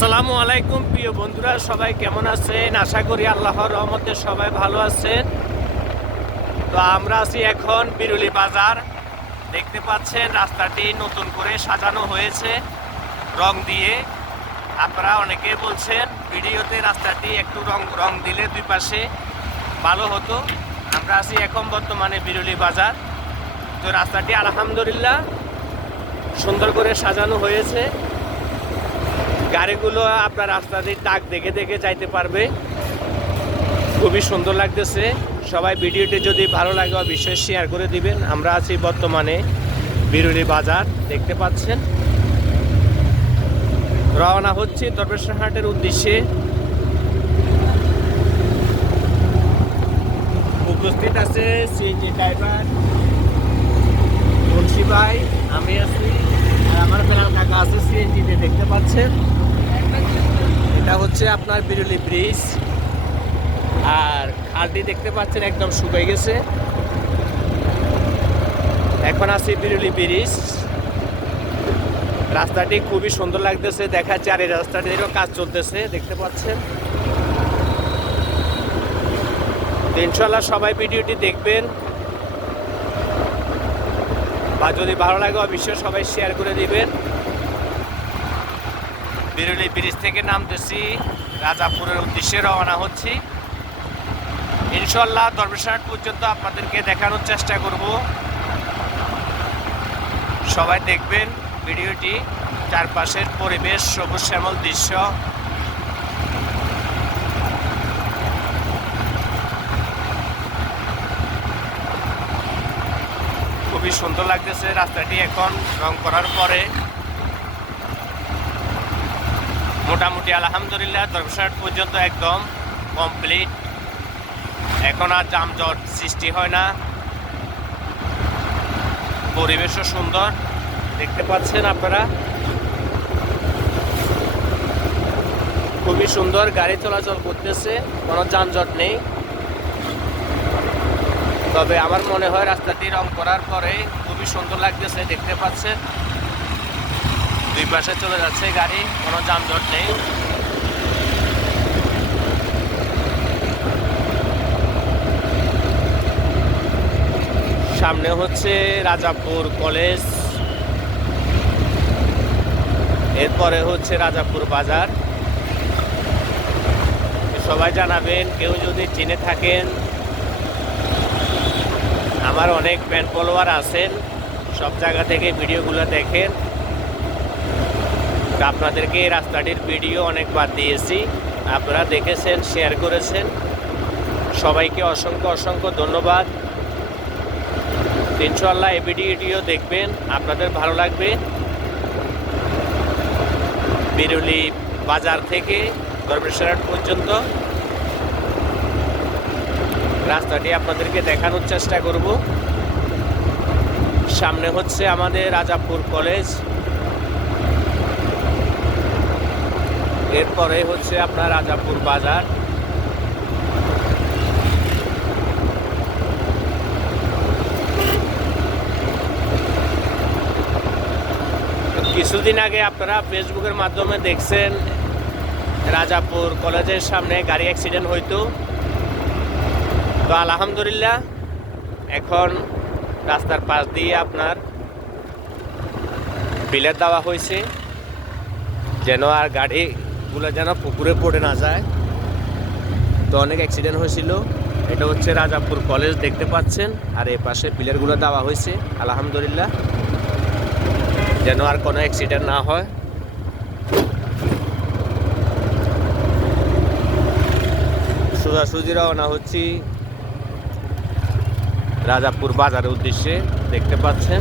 আসসালামু আলাইকুম প্রিয় বন্ধুরা, সবাই কেমন আছেন? আশা করি আল্লাহর রহমতে সবাই ভালো আছেন। তো আমরা আছি এখন বিরুলি বাজার। দেখতে পাচ্ছেন রাস্তাটি নতুন করে সাজানো হয়েছে রং দিয়ে। আপনারা অনেকে বলছেন ভিডিওতে রাস্তাটি একটু রং দিলে দুই পাশে ভালো হতো। আমরা আছি এখন বর্তমানে বিরুলি বাজার। তো রাস্তাটি আলহামদুলিল্লাহ সুন্দর করে সাজানো হয়েছে। গাড়িগুলো আপনার রাস্তাটির দাগ দেখে দেখে যাইতে পারবে। খুবই সুন্দর লাগতেছে। সবাই ভিডিওটি যদি ভালো লাগে অবশ্যই শেয়ার করে দিবেন। আমরা আছি বর্তমানে বিরুলি বাজার, দেখতে পাচ্ছেন। রওনা হচ্ছে দরবেশ্বর হাটের উদ্দেশ্যে। উপস্থিত আছে সিএনজি ড্রাইভার মুন্সি ভাই, আমি আছি, আর আমার বেলার কাকা আছে সিএনজিতে, দেখতে পাচ্ছেন। এটা হচ্ছে আপনার বিরুলি ব্রিজ, আর খালটি দেখতে পাচ্ছেন একদম শুকিয়ে গেছে। এখন আছি বিরুলি ব্রিজ। রাস্তাটি খুবই সুন্দর লাগতেছে, দেখা যাচ্ছে। আর এই রাস্তাটিরও কাজ চলতেছে, দেখতে পাচ্ছেন। তো ইনশাল্লাহ সবাই ভিডিওটি দেখবেন, বা যদি ভালো লাগে অবশ্যই সবাই শেয়ার করে দিবেন। বিরুলি ব্রিজ থেকে নামতেছি, রাজাপুরের উদ্দেশ্যে রওনা হচ্ছি। ইনশাল্লাহ দরবেশ্বর হাট পর্যন্ত আপনাদেরকে দেখানোর চেষ্টা করব। সবাই দেখবেন ভিডিওটি। চারপাশের পরিবেশ, সবুজ শ্যামল দৃশ্য, খুবই সুন্দর লাগতেছে। রাস্তাটি এখন রং করার পরে মোটামুটি আলহামদুলিল্লাহ দরবেশ্বর হাট পর্যন্ত একদম কমপ্লিট। এখন আর যানজট সৃষ্টি হয় না, পরিবেশও সুন্দর, দেখতে পাচ্ছেন আপনারা। খুবই সুন্দর গাড়ি চলাচল করতেছে, কোনো যানজট নেই। তবে আমার মনে হয় রাস্তাটি রং করার পরে খুবই সুন্দর লাগতেছে, দেখতে পাচ্ছেন। দুই পাশে চলে যাচ্ছে গাড়ি, কোনো যানজট নেই। সামনে হচ্ছে রাজাপুর কলেজ, এরপরে হচ্ছে রাজাপুর বাজার। সবাই জানাবেন, কেউ যদি চিনে থাকেন। আমার অনেক ফ্যান ফলোয়ার আছেন, সব জায়গা থেকে ভিডিওগুলো দেখেন। আপনাদেরকে এই রাস্তাটির ভিডিও অনেকবার দিয়েছি, আপনারা দেখেছেন, শেয়ার করেছেন। সবাইকে অসংখ্য অসংখ্য ধন্যবাদ। ইনশাআল্লাহ এই ভিডিওটিও দেখবেন, আপনাদের ভালো লাগবে। বিরুলি বাজার থেকে দরবেশ্বর হাট পর্যন্ত রাস্তাটি আপনাদেরকে দেখানোর চেষ্টা করব। সামনে হচ্ছে আমাদের রাজাপুর কলেজ, এরপরে হচ্ছে আপনার রাজাপুর বাজার। কিছুদিন আগে আপনারা ফেসবুকের মাধ্যমে দেখছেন রাজাপুর কলেজের সামনে গাড়ি অ্যাক্সিডেন্ট হইতো। তো আলহামদুলিল্লাহ এখন রাস্তার পাশ দিয়ে আপনার পিলার দেওয়া হয়েছে, যেন আর গাড়িগুলো যেন পুকুরে পড়ে না যায়। তো অনেক অ্যাক্সিডেন্ট হয়েছিল। এটা হচ্ছে রাজাপুর কলেজ, দেখতে পাচ্ছেন। আর এই পাশে পিলারগুলো দেওয়া হয়েছে আলহামদুলিল্লাহ, যেন আর কোনো অ্যাক্সিডেন্ট না হয়। সোজাসুজি রওনা হচ্ছি রাজাপুর বাজারের উদ্দেশ্যে, দেখতে পাচ্ছেন।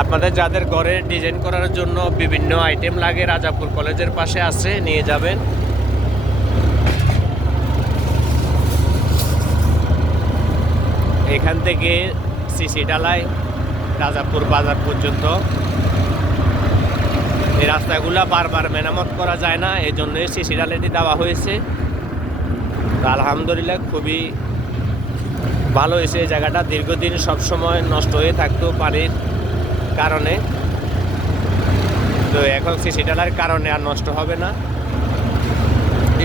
আপনাদের যাদের ঘরে ডিজাইন করার জন্য বিভিন্ন আইটেম লাগে, রাজাপুর কলেজের পাশে আছে, নিয়ে যাবেন। এখান থেকে সিসি ঢালাই রাজাপুর বাজার পর্যন্ত। এই রাস্তাগুলা বারবার মেরামত করা যায় না, এই জন্য সিসি ঢালাইটি দেওয়া হয়েছে। আলহামদুলিল্লাহ খুবই ভালো হয়েছে। এই জায়গাটা দীর্ঘদিন সবসময় নষ্ট হয়ে থাকতো পানির কারণে। তো এখন সিসি ডালার কারণে আর নষ্ট হবে না,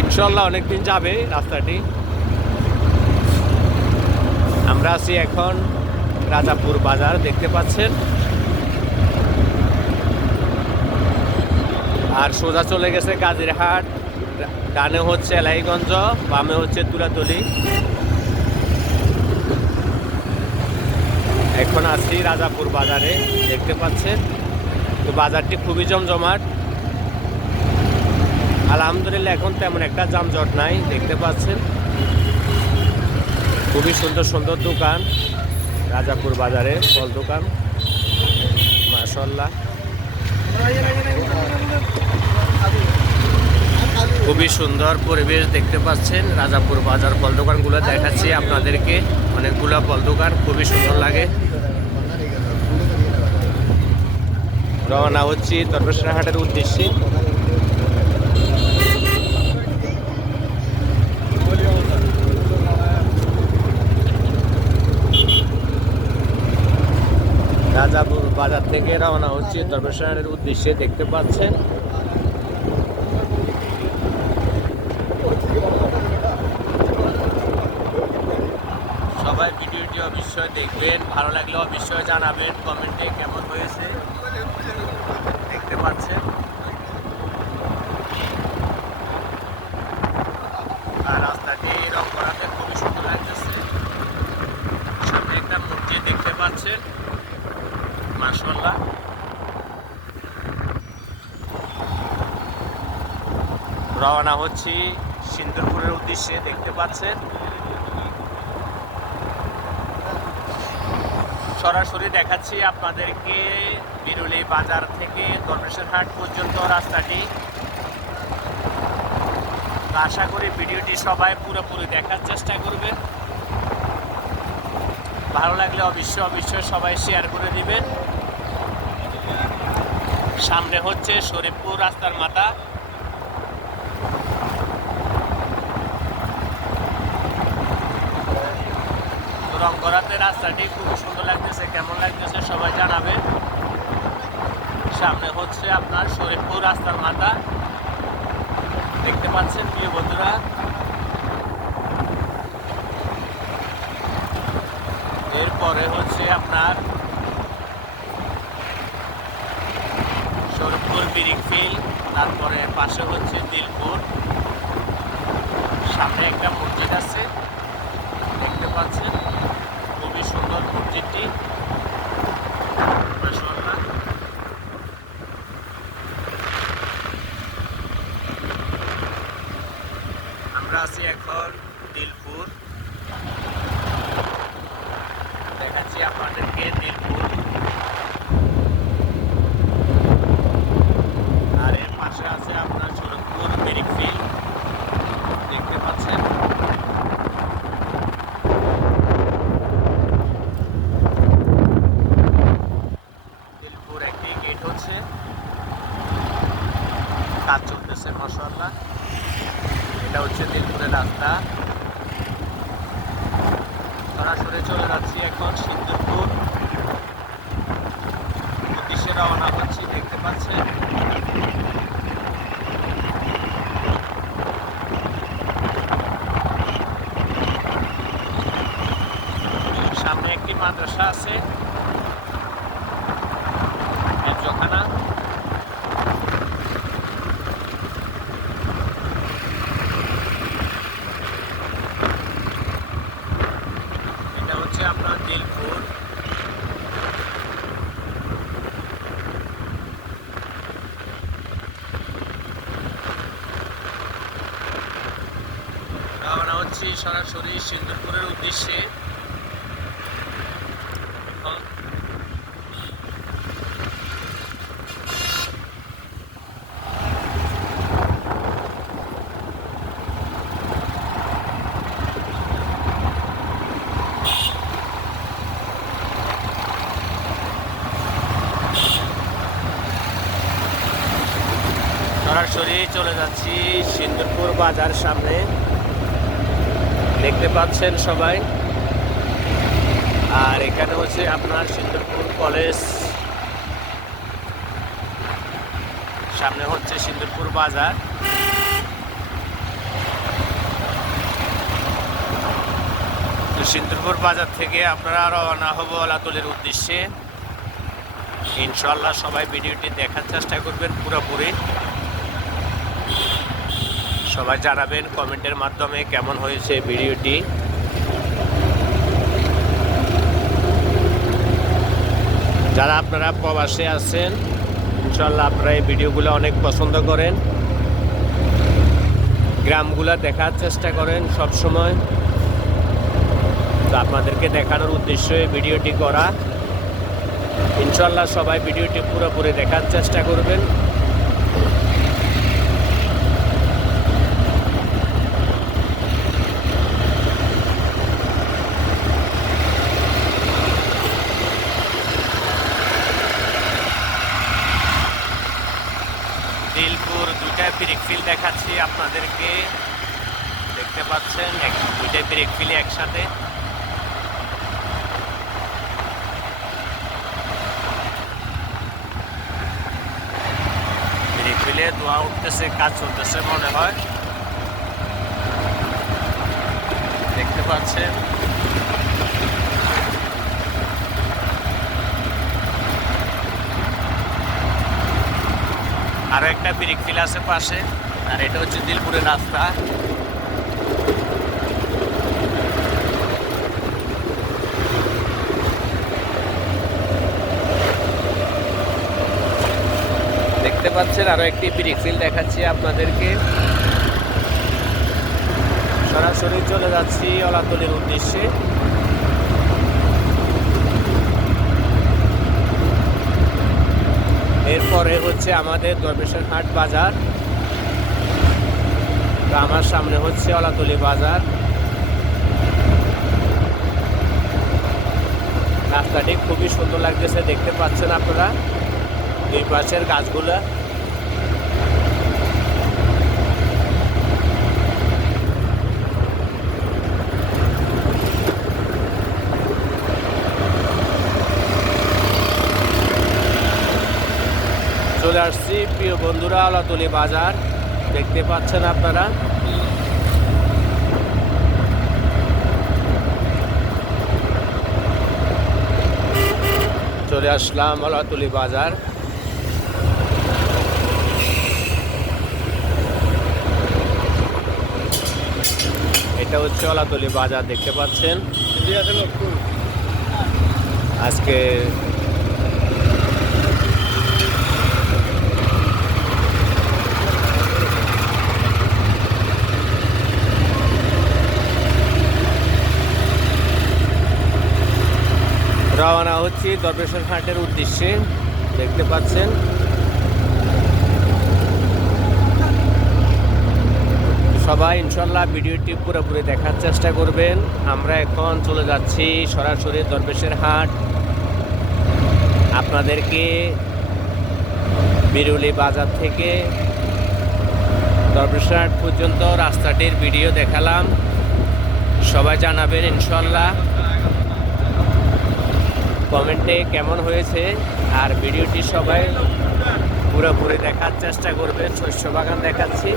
ইনশাল্লাহ অনেকদিন যাবে রাস্তাটি। আমরা আছি এখন রাজাপুর বাজার, দেখতে পাচ্ছেন। আর সোজা চলে গেছে গাজীরহাট, ডানে হচ্ছে এলাইগঞ্জ, বামে হচ্ছে তুলাতলি। এখন আছি রাজাপুর বাজারে, দেখতে পাচ্ছেন। তো বাজারটি খুবই জমজমাট, আলহামদুলিল্লাহ এখন তেমন একটা যানজট নাই, দেখতে পাচ্ছেন। খুবই সুন্দর সুন্দর দোকান রাজাপুর বাজারে, ফল দোকান, মাশাআল্লাহ। খুবই সুন্দর পরিবেশ, দেখতে পাচ্ছেন। রাজাপুর বাজার ফল দোকানগুলো দেখাচ্ছি আপনাদেরকে, অনেকগুলো ফল দোকান, খুবই সুন্দর লাগে। রওনা হচ্ছি তারকেশ্বর হাটের উদ্দেশ্যে। রাজাপুর বাজার থেকে রওনা হচ্ছে তারকেশ্বর হাটের উদ্দেশ্যে, দেখতে পাচ্ছেন। সবাই ভিডিওটি অবশ্যই দেখবেন, ভালো লাগলে অবশ্যই জানাবেন কমেন্টে কেমন হয়েছে, দেখতে পাচ্ছেন। আর রাস্তাটি রং করাতে খুবই সুন্দর লাগতেছে। সামনে একটা মসজিদ দেখতে পাচ্ছেন, মাশাআল্লাহ। রওনা হচ্ছি সিন্দুরপুরের উদ্দেশ্যে, দেখতে পাচ্ছেন। সরাসরি দেখাচ্ছি আপনাদেরকে বিরুলি বাজার থেকে দরবেশের হাট পর্যন্ত রাস্তাটি। আশা করি ভিডিওটি সবাই পুরোপুরি দেখার চেষ্টা করবেন, ভালো লাগলে অবশ্যই সবাই শেয়ার করে দিবেন। সামনে হচ্ছে শরীফপুর রাস্তার মাথা। রং করাতে রাস্তাটি খুব সুন্দর লাগতেছে, কেমন লাগতেছে সবাই জানাবেন। সামনে হচ্ছে আপনার শরীফপুর রাস্তার মাথা, দেখতে পাচ্ছেন প্রিয় বন্ধুরা। এরপরে হচ্ছে আপনার শরীফপুর ব্রিকফিল্ড, তারপরে পাশে হচ্ছে দিলপুর। সামনে একটা মসজিদ আছে, দেখতে পাচ্ছেন। খুবই সুন্দর মসজিদটি, মাশাআল্লাহ। আমরা আছি এখন দিলপুর, দেখাচ্ছি আপনাদেরকে দিলপুর। আর এর পাশে আছে আপনার শরীফপুর ব্রিকফিল্ড, দেখতে পাচ্ছেন। দিলপুর একটি গেট হচ্ছে, কাজ চলতেছে, মাশাআল্লাহ। এটা হচ্ছে দিলপুরের রাস্তা। সরাসরি চলে যাচ্ছি এখন সিন্দুরপুর উদ্দেশ্যে রওনা হচ্ছি, দেখতে পাচ্ছেন। সামনে একটি মাদ্রাসা আছে, হেফজখানা। এটা হচ্ছে আপনার দিলপুর। রওনা হচ্ছি সরাসরি সিন্দুরপুরের উদ্দেশ্যে। সরাসরি চলে যাচ্ছি সিন্দুরপুর বাজার সামনে, দেখতে পাচ্ছেন সবাই। আর এখানে হচ্ছে আপনার সিন্দুরপুর কলেজ। সামনে হচ্ছে সিন্দুরপুর বাজার। সিন্দুরপুর বাজার থেকে আপনারা রওনা হব অলাতলির উদ্দেশ্যে। ইনশাআল্লাহ সবাই ভিডিওটি দেখার চেষ্টা করবেন পুরোপুরি। সবাই জানাবেন কমেন্টের মাধ্যমে কেমন হয়েছে ভিডিওটি। যারা আপনারা প্রবাসে আছেন, ইনশাআল্লাহ আপনারা এই ভিডিওগুলো অনেক পছন্দ করেন, গ্রামগুলো দেখার চেষ্টা করেন সব সময়। তো আপনাদেরকে দেখানোর উদ্দেশ্যে ভিডিওটি করা। ইনশাআল্লাহ সবাই ভিডিওটি পুরোপুরি দেখার চেষ্টা করবেন। দিলপুর দুইটা ব্রিক ফিল দেখাচ্ছি আপনাদেরকে, দেখতে পাচ্ছেন দুইটা ব্রিক ফিল একসাথে। ব্রিক ফিলে ধোঁয়া উঠতেছে, কাজ চলতেছে মনে হয়, দেখতে পাচ্ছেন। আরো একটা ব্রিক ফিল আছে পাশে, আর এটা হচ্ছে দিলপুরের রাস্তা। দেখতে পাচ্ছেন আরো একটি ব্রিক ফিল দেখাচ্ছি আপনাদেরকে। সরাসরি চলে যাচ্ছি অলাতলির উদ্দেশ্যে। এরপরে হচ্ছে আমাদের দরবেশের হাট বাজার। আমার সামনে হচ্ছে অলাতলি বাজার। রাস্তাটি খুবই সুন্দর লাগতেছে, দেখতে পাচ্ছেন আপনারা এই পাশের গাছগুলা। চলে আসছি প্রিয় বন্ধুরা অলাতলি বাজার, দেখতে পাচ্ছেন আপনারা। চলে আসলাম অলাতলি বাজার। এটা হচ্ছে অলাতলি বাজার, দেখতে পাচ্ছেন। আজকে রওনা হচ্ছি দরবেশের হাটের উদ্দেশ্যে, দেখতে পাচ্ছেন। সবাই ইনশাল্লাহ ভিডিওটি পুরোপুরি দেখার চেষ্টা করবেন। আমরা এখন চলে যাচ্ছি সরাসরি দরবেশের হাট। আপনাদেরকে বিরুলি বাজার থেকে দরবেশের হাট পর্যন্ত রাস্তাটির ভিডিও দেখালাম। সবাই জানাবেন ইনশাল্লাহ কমেন্টে কেমন হয়েছে, আর ভিডিওটি সবাই পুরোপুরি দেখার চেষ্টা করবেন। শস্য বাগান দেখাচ্ছি,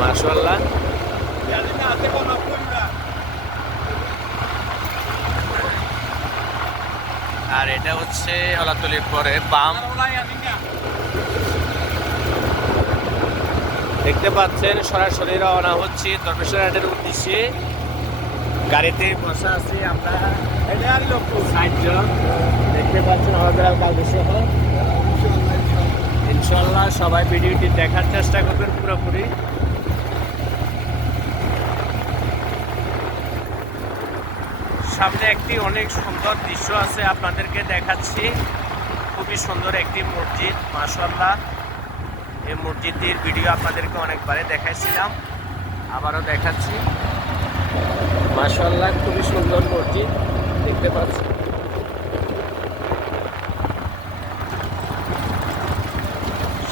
মাশাআল্লাহ। আর এটা হচ্ছে অলাতলির পরে বাম, দেখতে পাচ্ছেন। সরাসরি রওনা হচ্ছে দরবেশের হাটের উদ্দেশ্যে। গাড়িতে বসা আছি আমরা 60 জন, দেখতে পাচ্ছেন আমাদের বাংলাদেশে। ইনশাল্লাহ সবাই ভিডিওটি দেখার চেষ্টা করবেন পুরোপুরি। সামনে একটি অনেক সুন্দর দৃশ্য আছে, আপনাদেরকে দেখাচ্ছি। খুবই সুন্দর একটি মসজিদ, মাশাআল্লাহ। এই মসজিদের ভিডিও আপনাদেরকে অনেকবারে দেখাইছিলাম, আবারও দেখাচ্ছি। মাশাআল্লাহ, খুবই সুন্দর মসজিদ, দেখতে পাচ্ছি।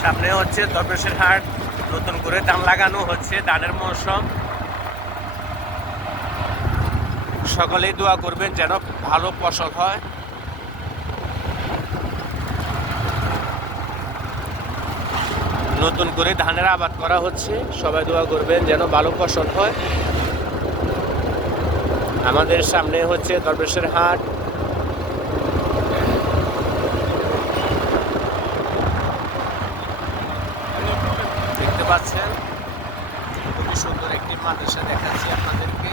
সামনে হচ্ছে দরবেশের হাট, নতুন করে ধান লাগানো হচ্ছে, ধানের মৌসুম। সকলেই দোয়া করবেন যেন ভালো ফসল হয়। নতুন করে ধানের আবাদ করা হচ্ছে, সবাই দোয়া করবেন যেন ভালো ফসল হয়। আমাদের সামনে হচ্ছে দরবেশের হাট। দেখতে পাচ্ছেন খুবই সুন্দর একটি মাদ্রাসা দেখাচ্ছি আপনাদেরকে।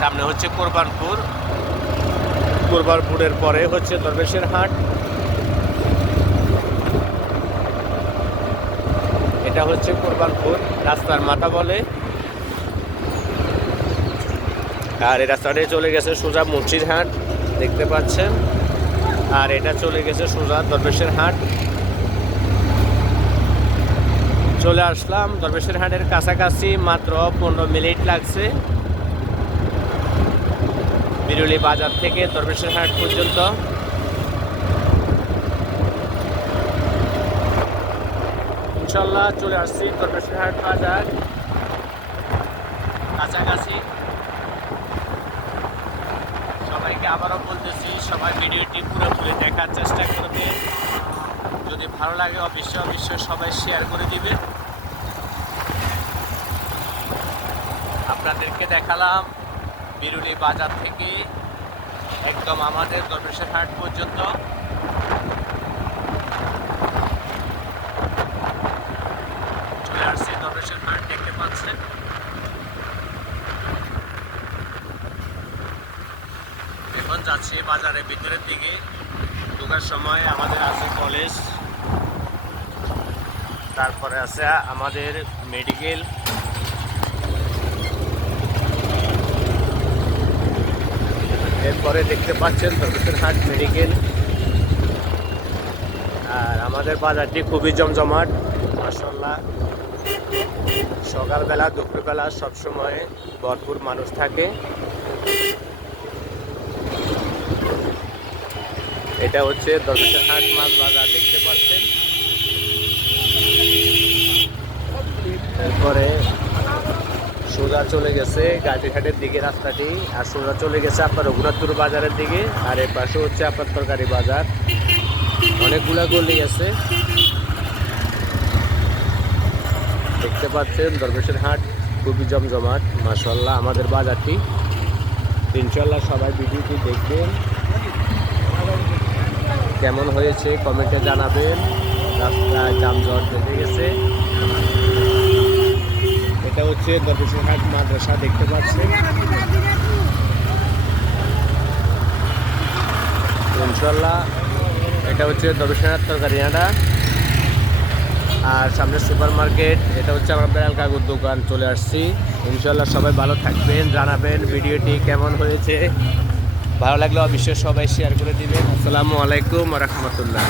সামনে হচ্ছে কোরবানপুর, কোরবানপুরের পরে হচ্ছে দরবেশের হাট। এটা হচ্ছে কোরবানপুর, রাস্তার মাথা বলে। আর এই রাস্তাটা চলে গেছে সোজা মুন্সির হাট, দেখতে পাচ্ছেন। আর এটা চলে গেছে সোজা দরবেশের হাট। চলে আসলাম দরবেশের হাটের কাছাকাছি, মাত্র 15 মিনিট লাগছে বিরুলি বাজার থেকে দরবেশের হাট পর্যন্ত। ইনশাল্লাহ চলে আসছি দরবেশের হাট বাজার কাছাকাছি। সবাইকে আবারও বলতেছি, সবাই ভিডিওটি পুরোপুরি দেখার চেষ্টা করবে। যদি ভালো লাগে অবশ্যই সবাই শেয়ার করে দিবে। আপনাদেরকে দেখালাম বিরুলি বাজার থেকে একদম আমাদের দরবেশের হাট পর্যন্ত। চলে আসছি দরবেশের হাট, দেখতে পাচ্ছেন। এখন যাচ্ছি বাজারের ভিতরের দিকে। ঢোকার সময় আমাদের আছে কলেজ, তারপরে আছে আমাদের মেডিকেল। এরপরে দেখতে পাচ্ছেন দরবেশের হাট মেডিকেল। আর আমাদের বাজারটি খুবই জমজমাট মাশাআল্লাহ। সকালবেলা দুপুরবেলা সবসময় ভরপুর মানুষ থাকে। এটা হচ্ছে দরবেশের হাট মাছ বাজার, দেখতে পাচ্ছেন। এরপরে সোজা চলে গেছে গাজীরহাটের দিকে রাস্তাটি, আর সোজা চলে গেছে আপনার রঘুনাথপুর বাজারের দিকে। আর এর পাশে হচ্ছে আপনার তরকারি বাজার, অনেকগুলা গলি আছে। দেখতে পাচ্ছেন দরবেশের হাট খুবই জমজমাট মাশাআল্লাহ আমাদের বাজারটি। ইনশাআল্লাহ সবাই ভিডিওটি দেখবেন, কেমন হয়েছে কমেন্টে জানাবেন। রাস্তায় যানজট বেঁধে গেছে। এটা হচ্ছে দরবেশের হাট মাদ্রাসা, দেখতে পাচ্ছেন। ইনশাআল্লাহ এটা হচ্ছে দরবেশের হাট তরকারি আড্ডা। আর সামনে সুপার মার্কেট, এটা হচ্ছে আমার বেড়াল কাকুর দোকান। চলে আসছি। ইনশাআল্লাহ সবাই ভালো থাকবেন, জানাবেন ভিডিওটি কেমন হয়েছে। ভালো লাগলে অবশ্যই সবাই শেয়ার করে দিবেন। আসসালামু আলাইকুম ওয়া রাহমাতুল্লাহ।